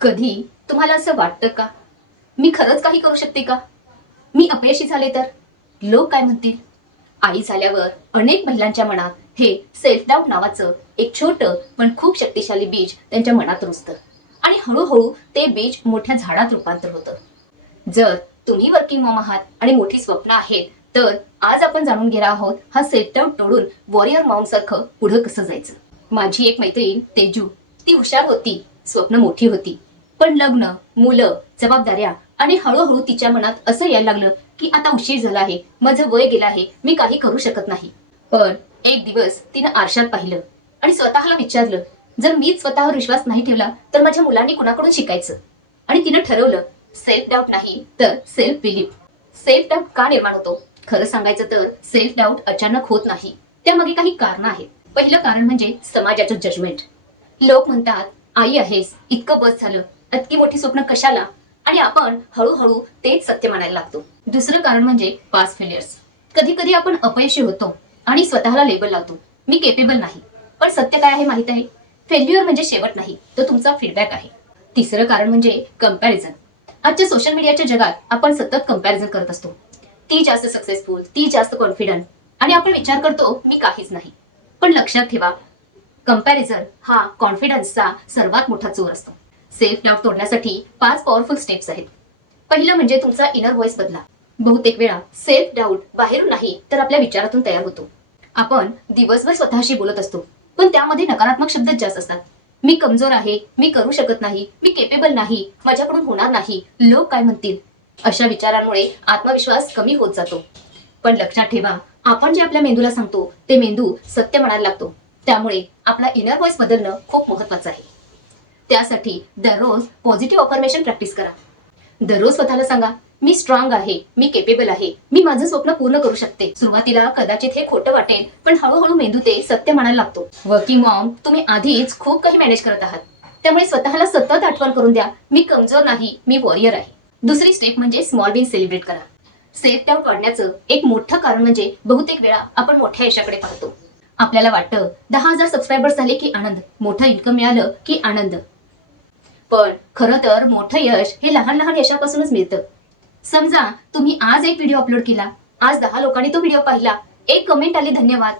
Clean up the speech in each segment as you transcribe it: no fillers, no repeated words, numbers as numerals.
कधी तुम्हाला असं वाटतं का, मी खरंच काही करू शकते का? मी अपयशी झाले तर लोक काय म्हणतील? आई झाल्यावर अनेक महिलांच्या मनात हे सेल्फ डाऊट नावाचं एक छोटं पण खूप शक्तिशाली बीज त्यांच्या मनात रुजतं आणि हळूहळू ते बीज मोठ्या झाडात रूपांतर होतं. जर तुम्ही वर्किंग मॉम आहात आणि मोठी स्वप्न आहेत, तर आज आपण जाणून घेणार आहोत हा सेल्फ डाऊट तोडून वॉरियर मॉम सारखं पुढे कसं जायचं. माझी एक मैत्रीण तेजू, ती हुशार होती, स्वप्न मोठी होती, पण लग्न, मुलं, जबाबदाऱ्या आणि हळूहळू तिच्या मनात असं यायला लागलं की आता उशीर झाला आहे, माझं वय गेलं आहे, मी काही करू शकत नाही. पण एक दिवस तिनं आरशात पाहिलं आणि स्वतःला विचारलं, जर मीच स्वतःवर विश्वास नाही ठेवला तर माझ्या मुलांनी कुणाकडून शिकायचं? आणि तिनं ठरवलं, सेल्फ डाऊट नाही तर सेल्फ बिलीफ. सेल्फ डाऊट का निर्माण होतो? खरं सांगायचं तर सेल्फ डाऊट अचानक होत नाही, त्यामागे काही कारणं आहेत. पहिलं कारण म्हणजे समाजाचं जजमेंट. लोक म्हणतात, आई आहेस, इतकं बस झालं, इतकी मोठी स्वप्न कशाला? आणि आपण हळूहळू तेच सत्य मानायला लागतो. दुसरं कारण म्हणजे पास्ट फेलियर्स. कधी कधी आपण अपयशी होतो आणि स्वतःला लेबल लावतो, मी केपेबल नाही. पण सत्य काय आहे माहित आहे? फेल्युअर म्हणजे शेवट नाही, तो तुमचा फीडबॅक आहे. तिसरं कारण म्हणजे कंपॅरिझन. आजच्या सोशल मीडियाच्या जगात आपण सतत कंपॅरिझन करत असतो. ती जास्त सक्सेसफुल, ती जास्त कॉन्फिडंट, आणि आपण विचार करतो मी काहीच नाही. पण लक्षात ठेवा, कंपॅरिझन हा कॉन्फिडन्सचा सर्वात मोठा चोर असतो. सेल्फ डाऊट तोडण्यासाठी 5 पॉवरफुल स्टेप्स आहेत. पहिलं म्हणजे तुमचा इनर व्हॉइस बदला. बहुतेक वेळा सेल्फ डाऊट बाहेरून नाही तर आपल्या विचारातून तयार होतो. आपण दिवसभर स्वतःशी बोलत असतो, पण त्यामध्ये नकारात्मक शब्द जास्त असतात. मी कमजोर आहे, मी करू शकत नाही, मी केपेबल नाही, माझ्याकडून होणार नाही, लोक काय म्हणतील? अशा विचारांमुळे आत्मविश्वास कमी होत जातो. पण लक्षात ठेवा, आपण जे आपल्या मेंदूला सांगतो ते मेंदू सत्य म्हणायला लागतो. त्यामुळे आपला इनर व्हॉइस बदलणं खूप महत्वाचं आहे. त्यासाठी दररोज पॉझिटिव्ह अफर्मेशन प्रॅक्टिस करा. दररोज स्वतःला सांगा, मी स्ट्रॉंग आहे, मी केपेबल आहे, मी माझं स्वप्न पूर्ण करू शकते. सुरुवातीला कदाचित हे खोटं वाटेल, पण हळूहळू मेंदू ते सत्य म्हणायला लागतो. वर्किंग मॉम, तुम्ही आधीच खूप काही मॅनेज करत आहात, त्यामुळे स्वतःला सतत आठवण करून द्या, मी कमजोर नाही, मी वॉरियर आहे. दुसरी स्टेप म्हणजे स्मॉल विन सेलिब्रेट करा. सेल्फ डाऊट वाढण्याचं एक मोठं कारण म्हणजे बहुतेक वेळा आपण मोठ्या यशाकडे पाहतो. आपल्याला वाटतं 10,000 सबस्क्रायबर्स झाले की आनंद, मोठं इन्कम मिळालं की आनंद. पण खरं तर मोठं यश हे लहान लहान यशापासूनच मिळतं. समजा तुम्ही आज एक व्हिडिओ अपलोड केला, आज 10 लोकांनी तो व्हिडिओ पाहिला, एक कमेंट आली धन्यवाद.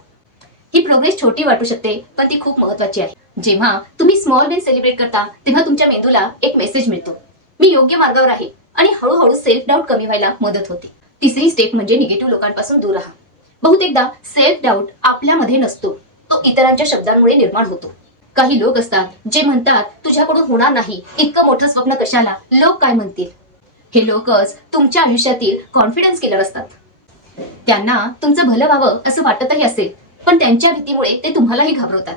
ही प्रोग्रेस छोटी वाटू शकते, पण ती खूप महत्वाची आहे. जेव्हा तुम्ही स्मॉल विन सेलिब्रेट करता तेव्हा तुमच्या मेंदूला एक मेसेज मिळतो, मी योग्य मार्गावर आहे, आणि हळूहळू सेल्फ डाऊट कमी व्हायला मदत होते. तिसरी स्टेप म्हणजे निगेटिव्ह लोकांपासून दूर राहा. बहुतेकदा सेल्फ डाऊट आपल्यामध्ये नसतो, तो इतरांच्या शब्दांमुळे निर्माण होतो. काही लोक असतात जे म्हणतात, तुझ्याकडून होणार नाही, इतकं मोठं स्वप्न कशाला, लोक काय म्हणतील? हे लोकच तुमच्या आयुष्यातील कॉन्फिडन्स किलर असतात. त्यांना तुमचं भलं व्हावं असं वाटतही असेल, पण त्यांच्या भीतीमुळे ते तुम्हालाही घाबरवतात.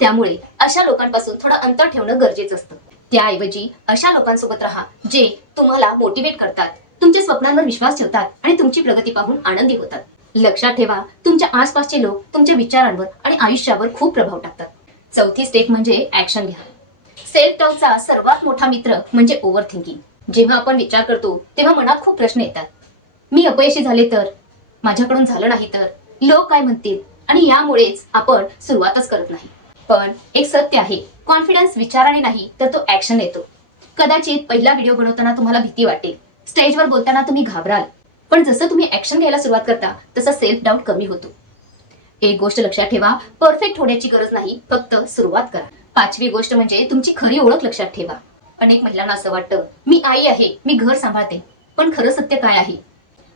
त्यामुळे अशा लोकांपासून थोडं अंतर ठेवणं गरजेचं असतं. त्याऐवजी अशा लोकांसोबत राहा जे तुम्हाला मोटिवेट करतात, तुमच्या स्वप्नांवर विश्वास ठेवतात आणि तुमची प्रगती पाहून आनंदी होतात. लक्षात ठेवा, तुमच्या आसपासचे लोक तुमच्या विचारांवर आणि आयुष्यावर खूप प्रभाव टाकतात. चौथी स्टेप म्हणजे ऍक्शन घ्या. सेल्फ डाऊटचा सर्वात मोठा मित्र म्हणजे ओव्हर थिंकिंग. जेव्हा आपण विचार करतो तेव्हा मनात खूप प्रश्न येतात. मी अपयशी झाले तर, माझ्याकडून झालं नाही तर, लोक काय म्हणतील? आणि यामुळेच आपण सुरुवातच करत नाही. पण एक सत्य आहे, कॉन्फिडन्स विचाराने नाही तर तो ऍक्शन येतो. कदाचित पहिला व्हिडिओ बनवताना तुम्हाला भीती वाटेल, स्टेजवर बोलताना तुम्ही घाबराल, पण जसं तुम्ही ऍक्शन घ्यायला सुरुवात करता तसा सेल्फ डाऊट कमी होतो. एक गोष्ट लक्षात ठेवा, परफेक्ट होण्याची गरज नाही, फक्त सुरुवात करा. पाचवी गोष्ट म्हणजे तुमची खरी ओळख लक्षात ठेवा. अनेक महिलांना असं वाटतं, मी आई आहे, मी घर सांभाळते, पण खरं सत्य काय आहे?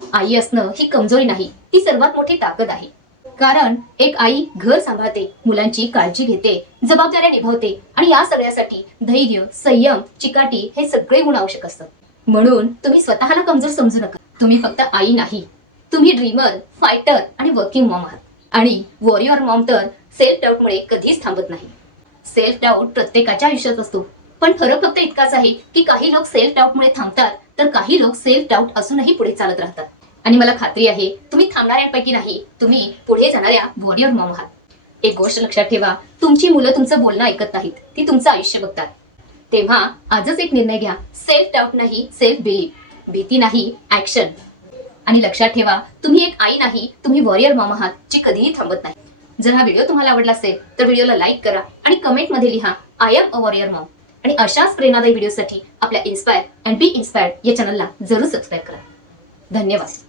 आई असणं ही कमजोरी नाही, ती सर्वात मोठी ताकद आहे. कारण एक आई घर सांभाळते, मुलांची काळजी घेते, जबाबदाऱ्या निभावते, आणि या सगळ्यासाठी धैर्य, संयम, चिकाटी हे सगळे गुण आवश्यक असतात. म्हणून तुम्ही स्वतःला कमजोर समजू नका. तुम्ही फक्त आई नाही, तुम्ही ड्रीमर, फायटर आणि वर्किंग मॉम आहात. आणि वॉरियर मॉम तर सेल्फ डाऊट मुळे कधीच थांबत नाही. सेल्फ डाऊट प्रत्येकाच्या आयुष्यात असतो, पण फरक फक्त इतकाच आहे की काही लोक सेल्फ डाऊट मुळे थांबतात, तर काही लोक सेल्फ डाऊट असूनही पुढे चालत राहतात. आणि मला खात्री आहे, तुम्ही थांबणाऱ्यांपैकी नाही, तुम्ही पुढे जाणाऱ्या वॉरियर मॉम आहात. एक गोष्ट लक्षात ठेवा, तुमची मुलं तुमचं बोलणं ऐकत नाहीत, ती तुमचं आयुष्य बघतात. तेव्हा आजच एक निर्णय घ्या, सेल्फ डाऊट नाही, सेल्फ बिलीफ. भीती नाही, ऍक्शन. आणि लक्षात ठेवा, तुम्ही एक आई नाही, तुम्ही वॉरियर मॉम आहात, जी कधीही थांबत नाही. जर हा व्हिडिओ तुम्हाला आवडला असेल तर व्हिडिओला लाईक करा आणि कमेंट मध्ये लिहा, I am a warrior Maugham. आणि अशाच प्रेरणादायी व्हिडिओसाठी आपल्या इन्स्पायर अँड बी इन्स्पायर्ड या चॅनलला जरूर सबस्क्राईब करा. धन्यवाद.